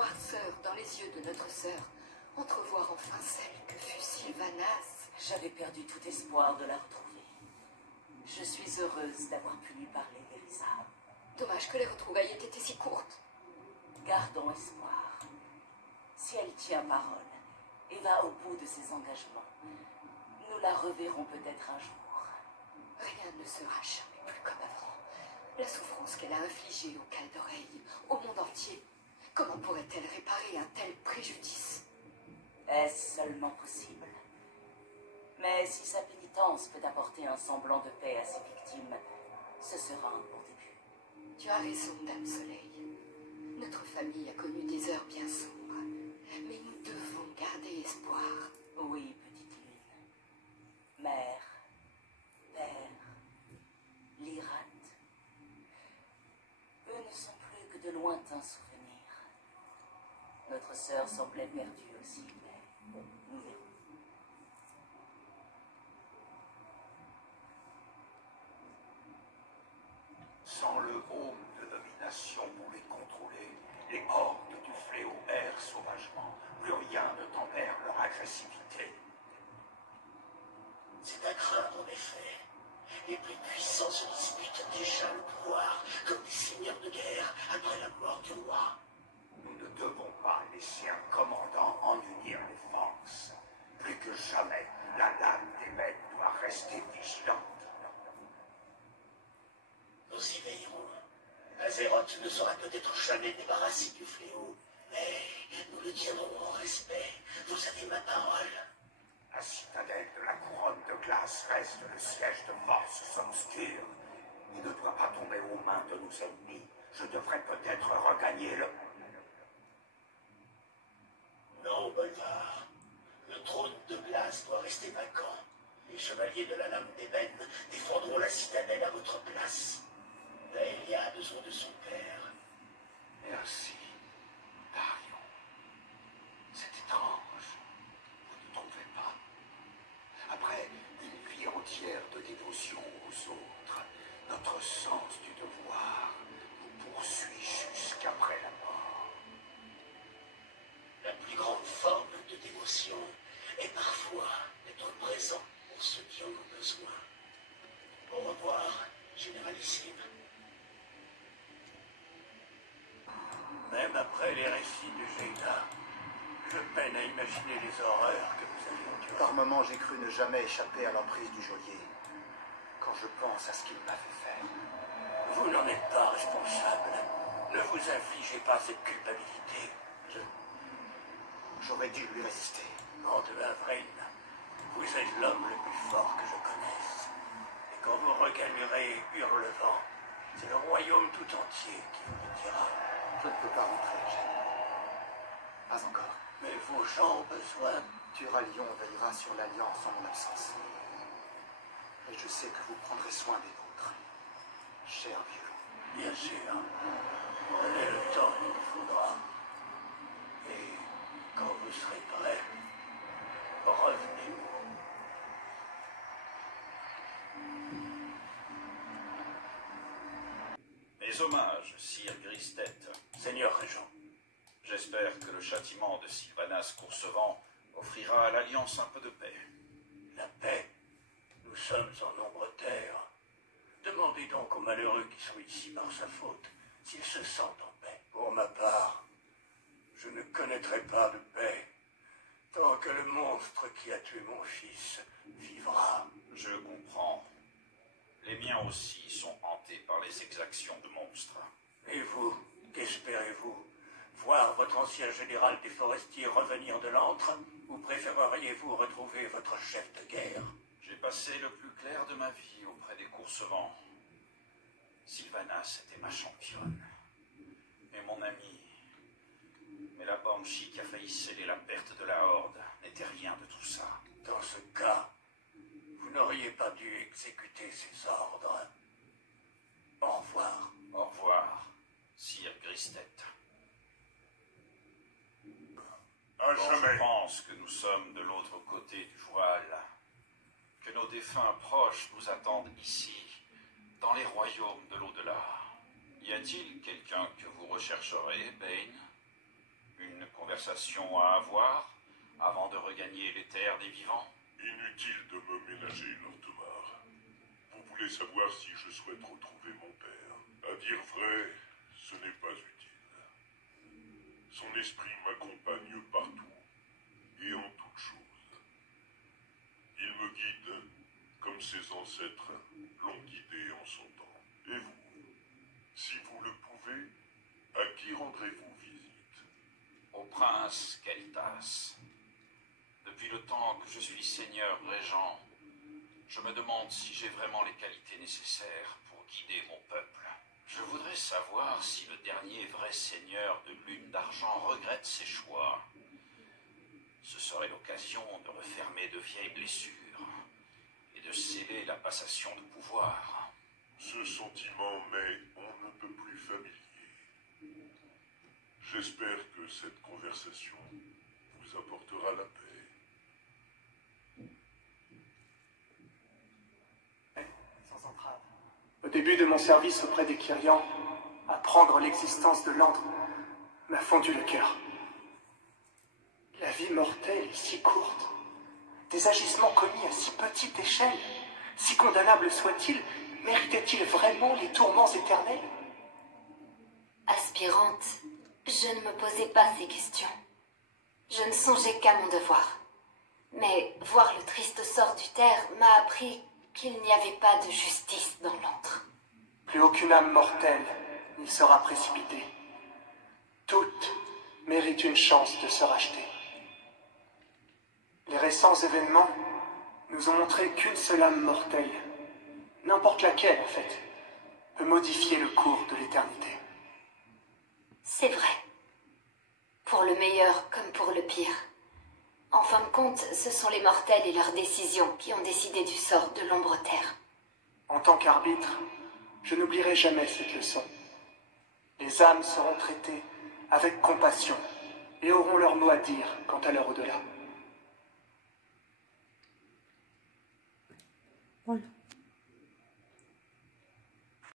noirceur dans les yeux de notre sœur, entrevoir enfin celle que fut Sylvanas. J'avais perdu tout espoir de la retrouver. Je suis heureuse d'avoir pu lui parler d'Elisa. Dommage que les retrouvailles aient été si courtes. Gardons espoir. Si elle tient parole et va au bout de ses engagements, nous la reverrons peut-être un jour. Rien ne sera jamais plus comme avant. La souffrance qu'elle a infligée aux cales d'oreilles, au monde entier, comment pourrait-elle réparer un tel préjudice? Est-ce seulement possible? Mais si sa pénitence peut apporter un semblant de paix à ses victimes, ce sera un bon début. Tu as raison, Dame Soleil. Notre famille a connu des heures bien sombres, mais nous devons garder espoir. Oui, petite lune. Mère, père, Lyrat. Eux ne sont plus que de lointains souvenirs. Notre sœur semblait perdue aussi, mais nous verrons. Sans le haume de domination pour les contrôler, les hordes du fléau errent sauvagement. Plus rien ne tempère leur agressivité. C'est à craindre en effet. Les plus puissants se disputent déjà le pouvoir, comme des seigneurs de guerre après la mort du roi. Nous ne devons pas laisser un commandant en unir les forces. Plus que jamais, la lame des bêtes doit rester vigilante. Nous y veillerons. Azeroth ne sera peut-être jamais débarrassé du fléau, mais nous le tiendrons en respect. Vous avez ma parole. La citadelle de la couronne de glace reste le siège de forces obscures. Il ne doit pas tomber aux mains de nos ennemis. Je devrais peut-être regagner le... Non, Bolvar. Le trône de glace doit rester vacant. Les chevaliers de la lame d'ébène défendront la citadelle à votre place. Daelia a besoin de son père. Merci, Darion. C'est étrange. Vous ne trouvez pas? Après une vie entière de dévotion aux autres, notre sens du devoir nous poursuit jusqu'après la mort. La plus grande forme de dévotion est parfois d'être présent pour ceux qui en ont besoin. Au revoir, Généralissime. Même après les récits de Jaina, je peine à imaginer les horreurs que vous avez endurées. Par moments, j'ai cru ne jamais échapper à l'emprise du geôlier. Quand je pense à ce qu'il m'a fait faire. Vous n'en êtes pas responsable. Ne vous infligez pas cette culpabilité. J'aurais dû lui résister. Grand de Havrain, vous êtes l'homme le plus fort que je connaisse. Et quand vous regagnerez Hurlevent, c'est le royaume tout entier qui vous le dira. Je ne peux pas rentrer, Jeanne. Pas encore. Mais vos gens ont besoin. Turalion veillera sur l'Alliance en mon absence. Et je sais que vous prendrez soin des nôtres, cher vieux. Bien sûr. Prenez le temps qu'il vous faudra. Et quand vous serez prêt, revenez-vous. Mes hommages, Sire Gristet. Seigneur Régent. J'espère que le châtiment de Sylvanas Coursevent offrira à l'Alliance un peu de paix. La paix. Nous sommes en nombre terre. Demandez donc aux malheureux qui sont ici par sa faute s'ils se sentent en paix. Pour ma part, je ne connaîtrai pas de paix tant que le monstre qui a tué mon fils vivra. Je comprends. Les miens aussi sont hantés par les exactions de monstres. Et vous, qu'espérez-vous? Voir votre ancien général des forestiers revenir de l'antre? Ou préféreriez-vous retrouver votre chef de guerre? J'ai passé le plus clair de ma vie auprès des Coursevents. Sylvanas était ma championne. Et mon ami. Mais la Banshee qui a failli sceller la perte de la Horde n'était rien de tout ça. Dans ce cas, vous n'auriez pas dû exécuter ses ordres. Au revoir. Au revoir, Sire Gristet. À Quand jamais. je pense que nous sommes de l'autre côté du voile, que nos défunts proches nous attendent ici, dans les royaumes de l'au-delà. Y a-t-il quelqu'un que vous rechercherez, Bane? conversation à avoir avant de regagner les terres des vivants? Inutile de me ménager, Lord Tomar. Vous voulez savoir si je souhaite retrouver mon père. À dire vrai, ce n'est pas utile. Son esprit m'accompagne partout et en toutes choses. Il me guide comme ses ancêtres l'ont guidé en son temps. Et vous, si vous le pouvez, à qui rendrez-vous visite? Au prince Kalitas. Depuis le temps que je suis seigneur régent, je me demande si j'ai vraiment les qualités nécessaires pour guider mon peuple. Je voudrais savoir si le dernier vrai seigneur de Lune d'Argent regrette ses choix. Ce serait l'occasion de refermer de vieilles blessures et de sceller la passation de pouvoir. Ce sentiment m'est on ne peut plus familier. J'espère que cette conversation vous apportera la paix. Sans entrave. Au début de mon service auprès des Kyrians, apprendre l'existence de l'Andre m'a fondu le cœur. La vie mortelle est si courte. Des agissements commis à si petite échelle, si condamnables soient-ils, méritaient-ils vraiment les tourments éternels? Aspirante, je ne me posais pas ces questions. Je ne songeais qu'à mon devoir. Mais voir le triste sort du terre m'a appris qu'il n'y avait pas de justice dans l'antre. Plus aucune âme mortelle n'y sera précipitée. Toutes méritent une chance de se racheter. Les récents événements nous ont montré qu'une seule âme mortelle, n'importe laquelle en fait, peut modifier le cours de l'éternité. C'est vrai. Pour le meilleur comme pour le pire. En fin de compte, ce sont les mortels et leurs décisions qui ont décidé du sort de l'Ombre-Terre. En tant qu'arbitre, je n'oublierai jamais cette leçon. Les âmes seront traitées avec compassion et auront leur mot à dire quant à leur au-delà. Voilà.